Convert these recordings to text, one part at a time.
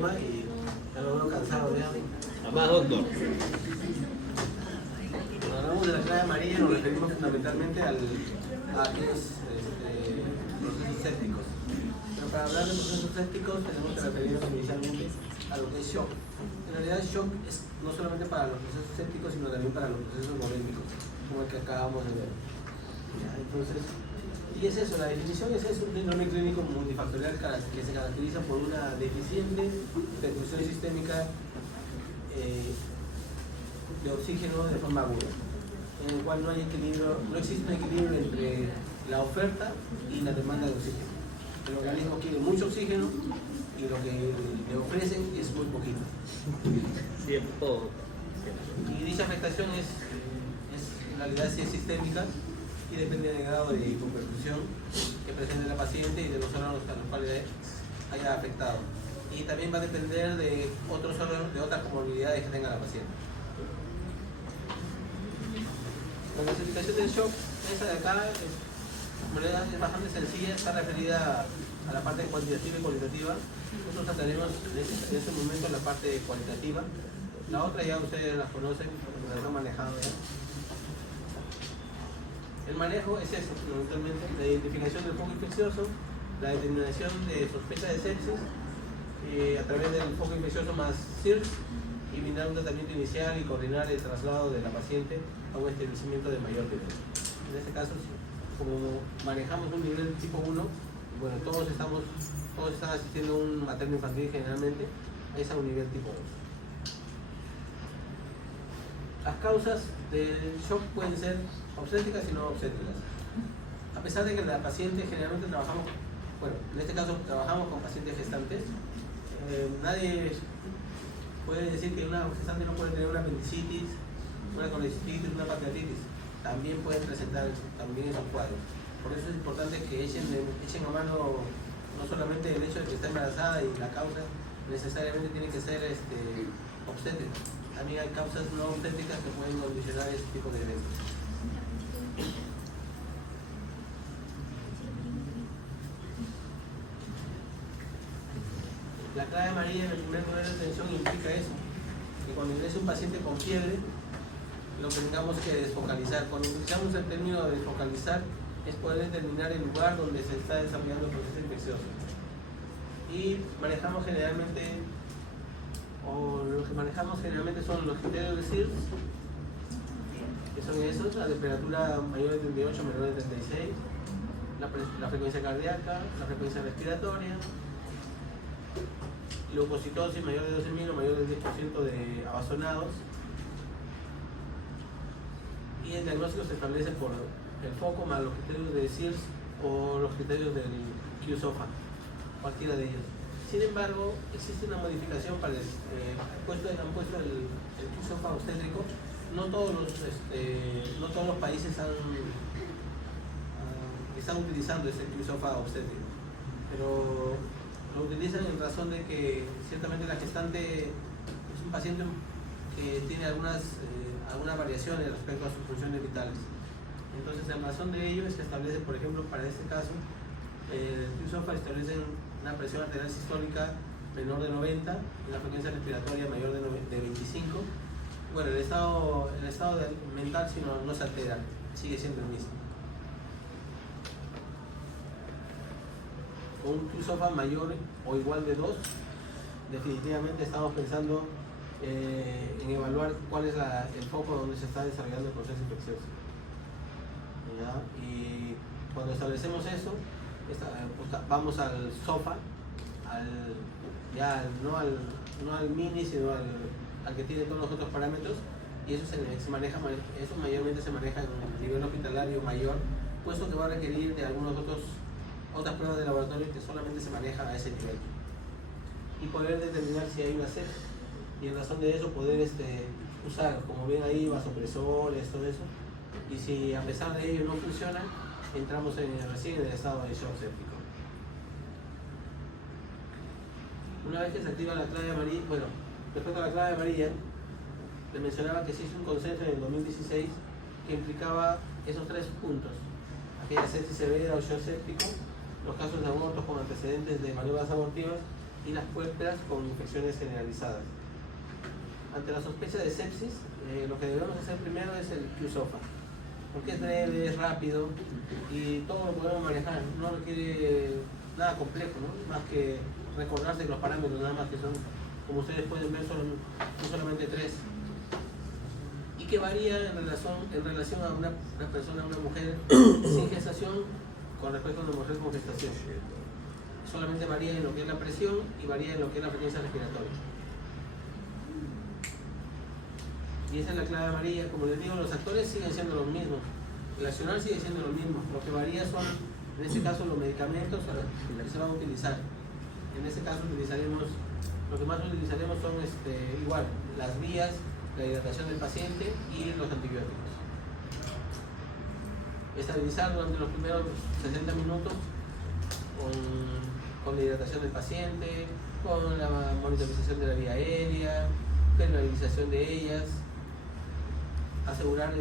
tema y ya lo veo cansado ya. Además, doctor. Cuando hablamos de la clave amarilla nos referimos fundamentalmente a aquellos procesos sépticos. Pero para hablar de procesos sépticos tenemos que referirnos inicialmente a lo que es shock. En realidad shock es no solamente para los procesos sépticos, sino también para los procesos volémicos, como el que acabamos de ver. ¿Ya? Entonces, y es eso, la definición es eso, un síndrome clínico multifactorial que se caracteriza por una deficiente perfusión sistémica de oxígeno de forma aguda, en el cual no hay equilibrio, no existe un equilibrio entre la oferta y la demanda de oxígeno. El organismo quiere mucho oxígeno y lo que le ofrecen es muy poquito. Tiempo. Y dicha afectación en realidad sí es sistémica y depende del grado de hipoperfusión que presente la paciente y de los órganos a los cuales haya afectado. Y también va a depender de otros órganos, de otras comorbilidades que tenga la paciente. La clasificación del shock, esa de acá, es bastante sencilla, está referida a la parte cuantitativa y cualitativa. Nosotros trataremos en este momento la parte cualitativa. La otra ya ustedes la conocen, porque la han manejado ya. El manejo es eso, fundamentalmente, la identificación del foco infeccioso, la determinación de sospecha de sepsis a través del foco infeccioso más CIRS y brindar un tratamiento inicial y coordinar el traslado de la paciente a un establecimiento de mayor nivel. En este caso, como manejamos un nivel tipo 1, bueno, todos están asistiendo a un materno infantil generalmente, es a un nivel tipo 2. Las causas del shock pueden ser obstétricas y no obstétricas. A pesar de que la paciente generalmente trabajamos, bueno, en este caso trabajamos con pacientes gestantes, nadie puede decir que una gestante no puede tener una apendicitis, una colecistitis, una pancreatitis. También pueden presentar también esos cuadros. Por eso es importante que echen a mano no solamente el hecho de que está embarazada y la causa necesariamente tiene que ser obstétrica. También hay causas no obstétricas que pueden condicionar este tipo de eventos. La clave amarilla en el primer nivel de atención implica eso, que cuando ingrese un paciente con fiebre, lo tengamos que desfocalizar. Cuando utilizamos el término de desfocalizar, es poder determinar el lugar donde se está desarrollando el proceso infeccioso. Y manejamos generalmente, lo que manejamos generalmente son los criterios de CIRS, que son esos: la temperatura mayor de 38, menor de 36, la frecuencia cardíaca, la frecuencia respiratoria, leucocitosis mayor de 12.000 o mayor del 10% de abazonados. Y el diagnóstico se establece por el foco más los criterios de CIRS o los criterios del Q-SOFA, cualquiera de ellos. Sin embargo, existe una modificación para han puesto el Q-SOFA obstétrico. No todos los países están utilizando ese Q-SOFA obstétrico, pero lo utilizan en razón de que ciertamente la gestante es un paciente que tiene algunas variaciones respecto a sus funciones vitales. Entonces, en razón de ello, se establece, por ejemplo, para este caso, el Q-SOFA establece una presión arterial sistólica menor de 90 y la frecuencia respiratoria mayor de 25. Bueno, el estado mental si no se altera, sigue siendo el mismo. Con un Q-SOFA mayor o igual de 2, definitivamente estamos pensando en evaluar cuál es el foco donde se está desarrollando el proceso infeccioso. ¿Ya? Y cuando establecemos eso, vamos al SOFA, no al mini, sino al que tiene todos los otros parámetros, y eso eso mayormente se maneja en un nivel hospitalario mayor, puesto que va a requerir de otras pruebas de laboratorio que solamente se maneja a ese nivel, y poder determinar si hay una sepsis, y en razón de eso poder usar, como ven ahí, vasopresores, todo eso, y si a pesar de ello no funciona, entramos recién en el estado de shock séptico. Una vez que se activa la clave amarilla, bueno, respecto a la clave amarilla, les mencionaba que se hizo un consenso en el 2016 que implicaba esos 3 puntos: aquella sepsis severa o shock séptico, los casos de abortos con antecedentes de maniobras abortivas y las puérperas con infecciones generalizadas. Ante la sospecha de sepsis, lo que debemos hacer primero es el QSOFA, porque es breve, es rápido y todo lo podemos manejar, no requiere nada complejo, ¿no? Más que recordarse los parámetros, nada más que son, como ustedes pueden ver, son solamente 3, y que varía en relación a una persona, a una mujer sin gestación con respecto a una mujer con gestación. Solamente varía en lo que es la presión y varía en lo que es la frecuencia respiratoria. Y esa es la clave amarilla. Como les digo, los actores siguen siendo los mismos, el accionar sigue siendo lo mismo. Lo que varía son, en este caso, los medicamentos que se van a utilizar. En este caso lo que más utilizaremos son igual, las vías, la hidratación del paciente y los antibióticos. Estabilizar durante los primeros 60 minutos con la hidratación del paciente, con la monitorización de la vía aérea, permeabilización de ellas, asegurar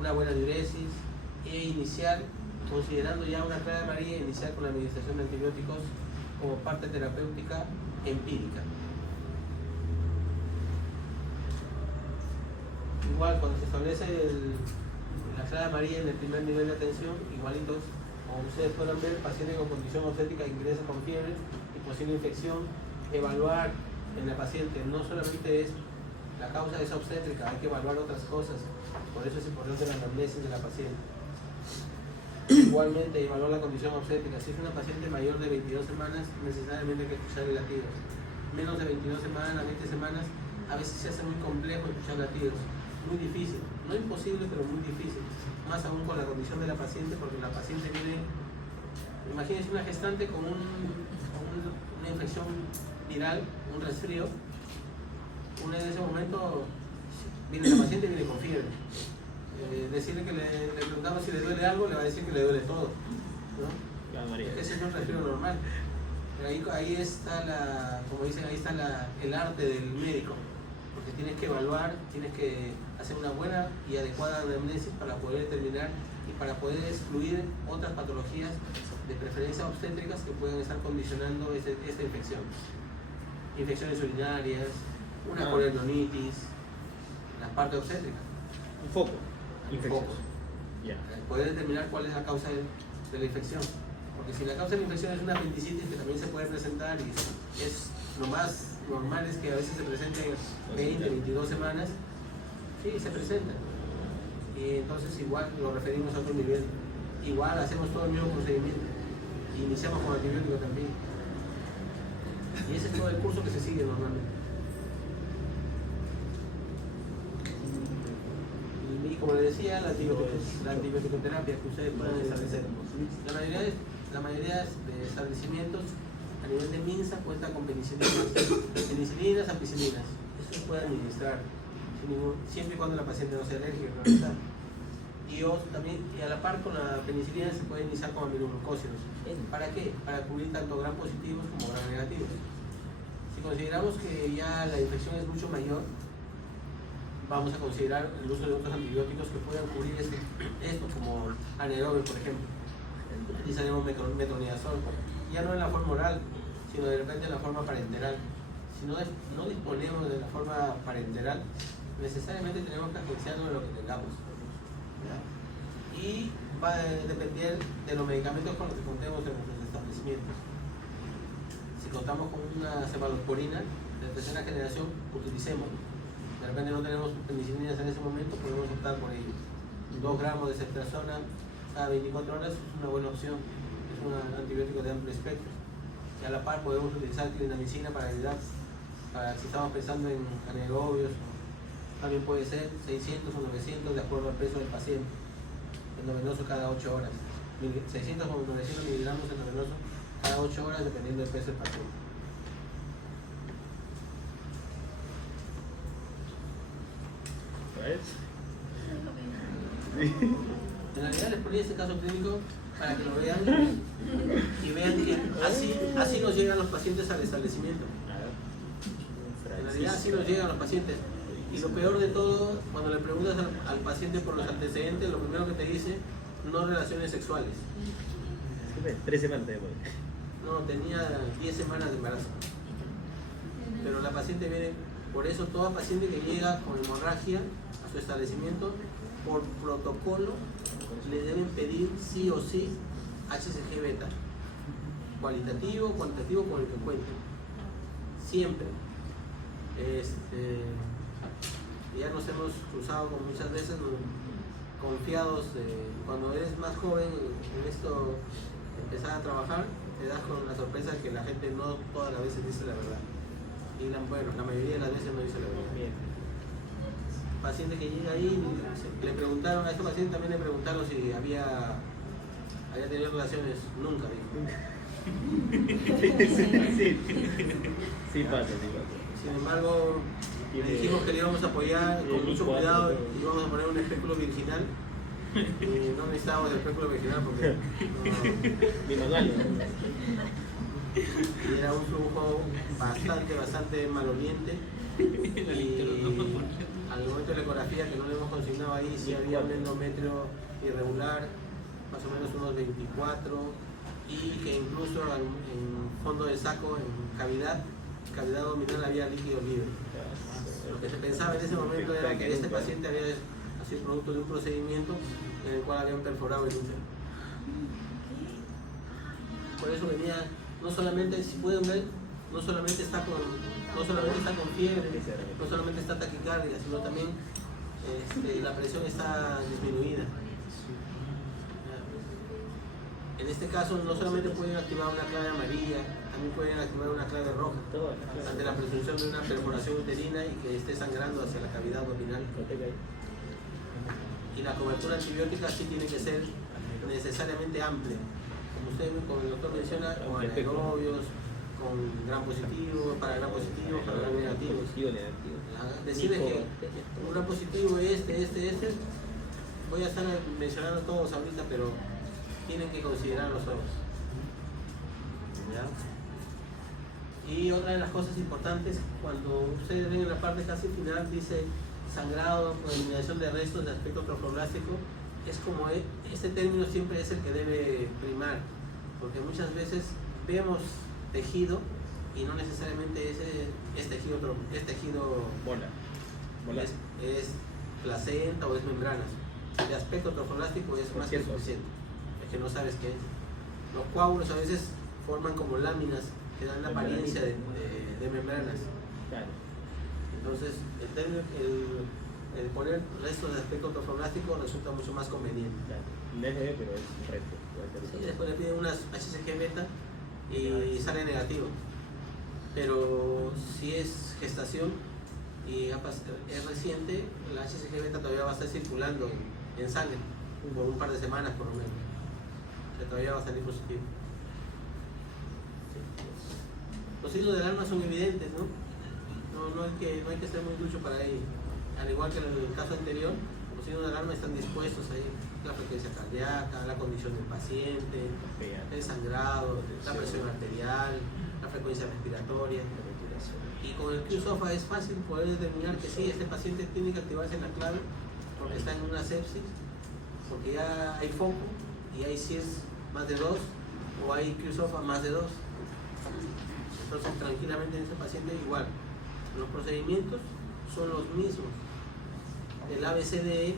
una buena diuresis e iniciar, considerando ya una clave amarilla, iniciar con la administración de antibióticos como parte terapéutica empírica. Igual, cuando se establece la clave amarilla en el primer nivel de atención, igualitos, como ustedes pueden ver, paciente con condición obstétrica ingresa con fiebre y posible infección, evaluar en la paciente no solamente es la causa de esa obstétrica, hay que evaluar otras cosas, por eso es importante la anamnesis de la paciente. Igualmente, evaluar la condición obstétrica. Si es una paciente mayor de 22 semanas, necesariamente hay que escuchar el latido. Menos de 22 semanas, 20 semanas, a veces se hace muy complejo escuchar latidos. Muy difícil, no imposible, pero muy difícil. Más aún con la condición de la paciente, porque la paciente viene, imagínense una gestante con una infección viral, un resfrío. Uno en ese momento, la paciente viene con fiebre. Decirle que le preguntamos si le duele algo, le va a decir que le duele todo, ¿no? Ese es un resfrío normal. Pero ahí está como dicen, ahí está el arte del médico, porque tienes que evaluar, tienes que hacer una buena y adecuada anamnesis para poder determinar y para poder excluir otras patologías de preferencia obstétricas que pueden estar condicionando esta infección. Infecciones urinarias, una coreonitis, la parte obstétrica. Un foco. Infección. Yeah. Poder determinar cuál es la causa de la infección. Porque si la causa de la infección es una apendicitis, que también se puede presentar y es lo más normal es que a veces se presente en 20, 22 semanas, sí, se presenta. Y entonces igual lo referimos a otro nivel. Igual hacemos todo el mismo procedimiento. Y iniciamos con antibiótico también. Y ese es todo el curso que se sigue normalmente. Y como les decía, la antibiótico-terapia que ustedes pueden establecer. La mayoría de establecimientos a nivel de MINSA cuentan con penicilinas, ampicilinas. Eso se puede administrar siempre y cuando la paciente no sea alérgica. Y a la par con la penicilina se puede iniciar con aminoglucósidos. ¿Para qué? Para cubrir tanto gram positivos como gram negativos. Si consideramos que ya la infección es mucho mayor, vamos a considerar el uso de otros antibióticos que puedan cubrir esto como anaerobio, por ejemplo. Utilizaremos metronidazol, ya no en la forma oral, sino de repente en la forma parenteral. Si no disponemos de la forma parenteral, necesariamente tenemos que asfixiarnos de lo que tengamos, ¿ya? Y va a depender de los medicamentos con los que contemos en nuestros establecimientos. Si contamos con una cefalosporina de tercera generación, utilicemos. De repente no tenemos penicilinas en ese momento, podemos optar por ello. 2 gramos de ceftriaxona cada 24 horas es una buena opción, es un antibiótico de amplio espectro. Y a la par podemos utilizar clindamicina para ayudar, si estamos pensando en anaerobios, también puede ser 600 o 900 de acuerdo al peso del paciente, endovenoso cada 8 horas, 600 o 900 miligramos endovenoso cada 8 horas dependiendo del peso del paciente. En realidad les ponía este caso clínico para que lo vean y vean que así nos llegan los pacientes al establecimiento. En realidad así nos llegan los pacientes. Y lo peor de todo, cuando le preguntas al paciente por los antecedentes, lo primero que te dice, no relaciones sexuales. 3 semanas después. No, tenía 10 semanas de embarazo. Pero la paciente viene, por eso toda paciente que llega con hemorragia a su establecimiento, por protocolo, le deben pedir sí o sí HCG beta. Cualitativo, cuantitativo, con el que cuente. Siempre. Ya nos hemos cruzado con muchas veces confiados cuando eres más joven en esto, empezar a trabajar, te das con la sorpresa que la gente no todas las veces dice la verdad. Y la mayoría de las veces no dice la verdad. Bien. Paciente que llega ahí, le preguntaron, a este paciente también le preguntaron si había tenido relaciones. Nunca, dijo. Sí pasa. Sin embargo, le dijimos que le íbamos a apoyar con mucho cuidado y íbamos a poner un espéculo virginal. Y no necesitábamos el espéculo virginal porque Mi manual. y era un flujo bastante maloliente. Y al momento de la ecografía que no le hemos consignado ahí, sí había un endometrio irregular, más o menos unos 24, y que incluso en fondo del saco, en cavidad abdominal, había líquido libre. Lo que se pensaba en ese momento era que este paciente había sido producto de un procedimiento en el cual habían perforado el útero. Por eso venía, no solamente, si pueden ver, no solamente está con fiebre, no solamente está taquicardia, sino también la presión está disminuida. En este caso no solamente pueden activar una clave amarilla, también pueden activar una clave roja ante la presunción de una perforación uterina y que esté sangrando hacia la cavidad abdominal. Y la cobertura antibiótica sí tiene que ser necesariamente amplia, como el doctor menciona, con anaerobios, con gran positivo, para gran positivo, para gran negativo. Decirles que un gran positivo voy a estar mencionando todos ahorita, pero tienen que considerarlos todos. ¿Ya? Y otra de las cosas importantes, cuando ustedes ven en la parte casi final, dice sangrado por eliminación de restos de aspecto trofoblástico, es como este término siempre es el que debe primar, porque muchas veces vemos tejido y no necesariamente es tejido bola. Es placenta o es membranas. El aspecto trofoblástico es más que suficiente, es que no sabes qué es. Los coágulos a veces forman como láminas que dan la apariencia de membranas. Claro. Entonces el poner restos de aspecto trofoblástico resulta mucho más conveniente. Claro. No es leve, pero es recto. Sí, después le piden unas HCG beta y sale negativo. Pero si es gestación y es reciente, la HCG beta todavía va a estar circulando en sangre por un par de semanas por lo menos. O sea, todavía va a salir positivo. Los signos del alma son evidentes, ¿no? No hay que ser muy ducho para ello. Al igual que en el caso anterior, los signos del alma están dispuestos ahí. La frecuencia cardíaca, la condición del paciente, el sangrado, la presión arterial, la frecuencia respiratoria. Y con el Q-SOFA es fácil poder determinar que sí, este paciente tiene que activarse en la clave porque está en una sepsis, porque ya hay foco y hay CIRS más de 2 o hay Q-SOFA más de 2. Entonces tranquilamente en este paciente igual. Los procedimientos son los mismos. El ABCDE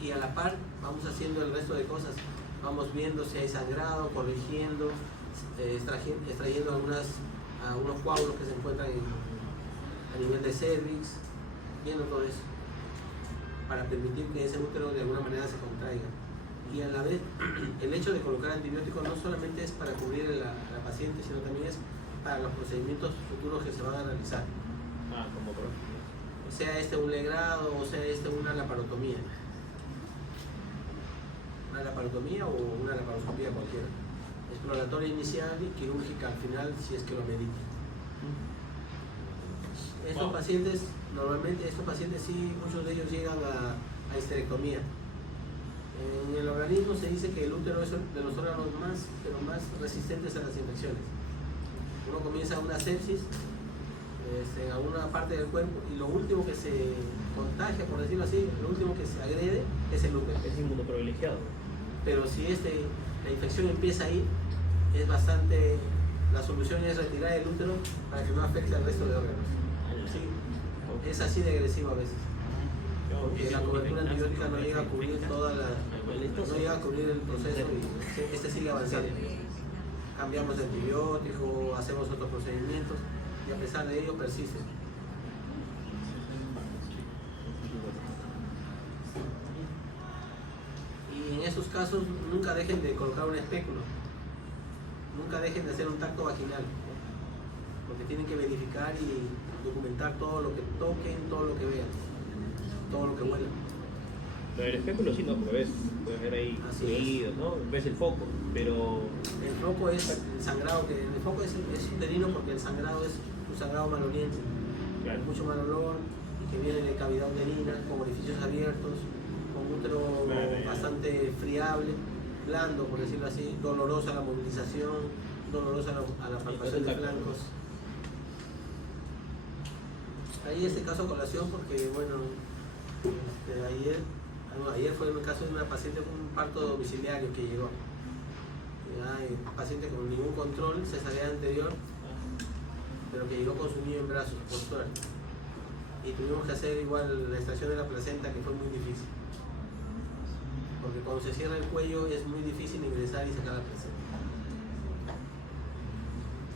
y a la par vamos haciendo el resto de cosas. Vamos viendo si hay sangrado, corrigiendo, extrayendo algunos coágulos que se encuentran a nivel de cervix, viendo todo eso para permitir que ese útero de alguna manera se contraiga. Y a la vez, el hecho de colocar antibióticos no solamente es para cubrir a la paciente, sino también es para los procedimientos futuros que se van a realizar. Como por Sea un legrado o sea una laparotomía. Una laparotomía o una laparoscopía cualquiera. Exploratoria inicial y quirúrgica al final si es que lo medita. Estos pacientes, normalmente sí, muchos de ellos llegan a histerectomía. En el organismo se dice que el útero es de los órganos más resistentes a las infecciones. Uno comienza una sepsis en alguna parte del cuerpo y lo último que se contagia, por decirlo así, lo último que se agrede es el útero. Es inmunoprivilegiado. Pero si la infección empieza ahí es bastante, la solución es retirar el útero para que no afecte al resto de órganos. Sí, es así de agresivo a veces, porque la cobertura antibiótica no llega a cubrir no llega a cubrir el proceso y este sigue avanzando. Cambiamos de antibiótico, hacemos otros procedimientos y a pesar de ello persiste. Y en esos casos nunca dejen de colocar un espéculo, nunca dejen de hacer un tacto vaginal, porque tienen que verificar y documentar todo lo que toquen, todo lo que vean, todo lo que huelan. Lo del espéculo sí, no, porque puedes ver ahí fluidos, ¿no? Ves el foco, pero... El foco es el sangrado, que el foco es uterino porque el sangrado es un sangrado maloliente, Claro. mucho mal olor y que viene de cavidad uterina, con orificios abiertos, con útero bastante friable, blando por decirlo así, dolorosa la movilización, dolorosa a la palpación de flancos. Ahí este caso a colación porque bueno, ayer fue el caso de una paciente con un parto domiciliario que llegó. Paciente con ningún control, cesárea anterior, pero que llegó con su niño en brazos, por suerte. Y tuvimos que hacer igual la extracción de la placenta, que fue muy difícil. Porque cuando se cierra el cuello es muy difícil ingresar y sacar la placenta.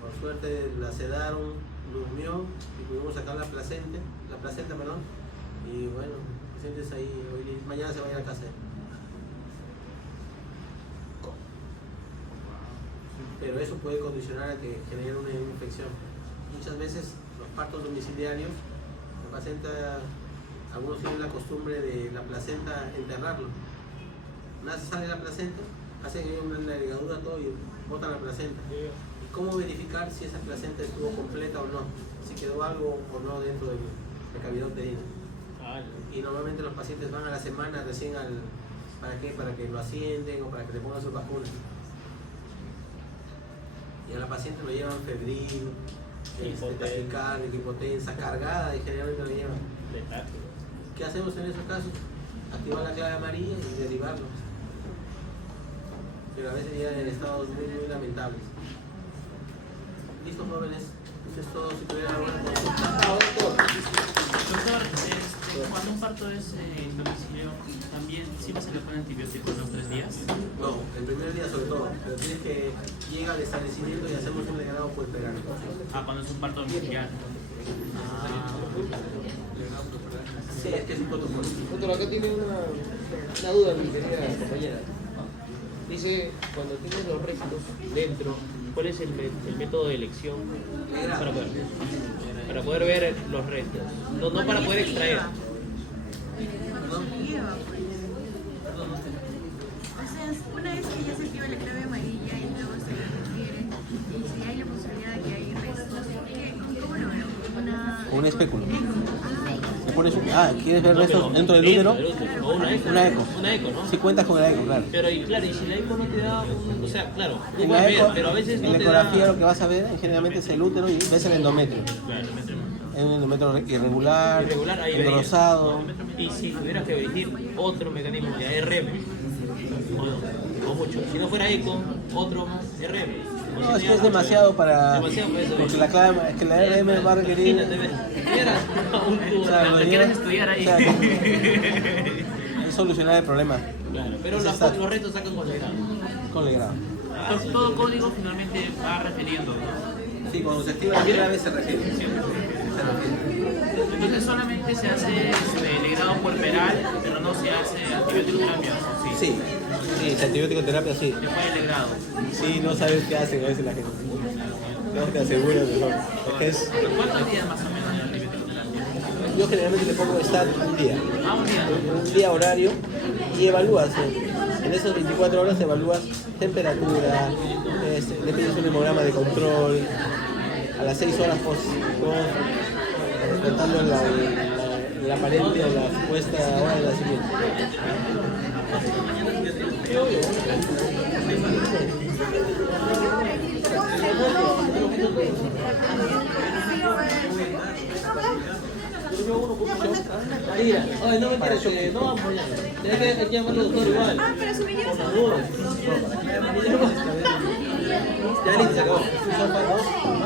Por suerte la sedaron, durmió y pudimos sacar la placenta, perdón. Y bueno, el paciente es ahí, mañana se va a ir a casa. Pero eso puede condicionar a que genere una infección. Muchas veces los partos domiciliarios, la placenta, algunos tienen la costumbre de la placenta enterrarlo. Sale la placenta, hacen una ligadura todo y botan la placenta. ¿Y cómo verificar si esa placenta estuvo completa o no? Si quedó algo o no dentro de la cavidad uterina. Y normalmente los pacientes van a la semana recién ¿para qué? Para que lo ascienden o para que le pongan sus vacunas. Y a la paciente lo llevan febril, taquicárdica, hipotensa, cargada y generalmente lo llevan. ¿Qué hacemos en esos casos? Activar la clave amarilla y derivarlo. Pero a veces llegan en estados muy, muy lamentables. Listo, jóvenes. Eso es todo. Si tuvieran alguna consulta. Doctor, cuando un parto es en domicilio, ¿también siempre se le pone antibióticos los 3 días? No, el primer día sobre todo. Pero tienes que llega al establecimiento y hacemos un legrado puerperal. Cuando es un parto domiciliario. Sí, es que es un protocolo. Doctor, acá tiene una duda, mi querida compañera. Dice, cuando tienes los restos dentro, ¿cuál es el método de elección para poder ver los restos? No para poder extraer. O sea, una vez que ya se activa la clave amarilla y luego se refiere, y si hay la posibilidad de que hay restos, ¿cómo lo veo? Un espéculo. ¿Quieres ver restos dentro del útero? O una eco. Una eco, ¿no? Si cuentas con el eco, claro. Pero y si la eco no te da o sea, claro, tú En puedes la ver, eco, pero a veces no en la te ecografía da... lo que vas a ver generalmente es el útero y ves el endometrio. Claro, Es un endometrio irregular, ahí engrosado. Y si tuvieras que elegir otro mecanismo de RM, o mucho, si no fuera eco, otro más RM. No, es que es demasiado para... Demasiado para eso. Porque la clave, es que la RM va a requerir... Lo quieres estudiar ahí. Es solucionar el problema. Claro, pero los retos sacan con legrado. Con legrado. Todo código finalmente va refiriendo, ¿no? Sí, cuando se activa la clave se refiere. Entonces solamente se hace legrado puerperal, pero no se hace antibiótico terapia. Sí, antibiótico terapia sí. Después del legrado. Sí, no sabes qué hacen a veces la gente. No te aseguras mejor. ¿Cuántos días más o menos de antibiótico terapia? Yo generalmente le pongo estar un día. Un día. Un día horario y evalúas. En esas 24 horas evalúas temperatura, le pides un hemograma de control. A las 6 horas contando la aparente o la supuesta hora de nacimiento. Ay, no me quieres, no vamos allá. Hay que llamarlo doctor igual. Pero su opinión. Por las dudas. Ya listo, se acabó. Eso fue 2.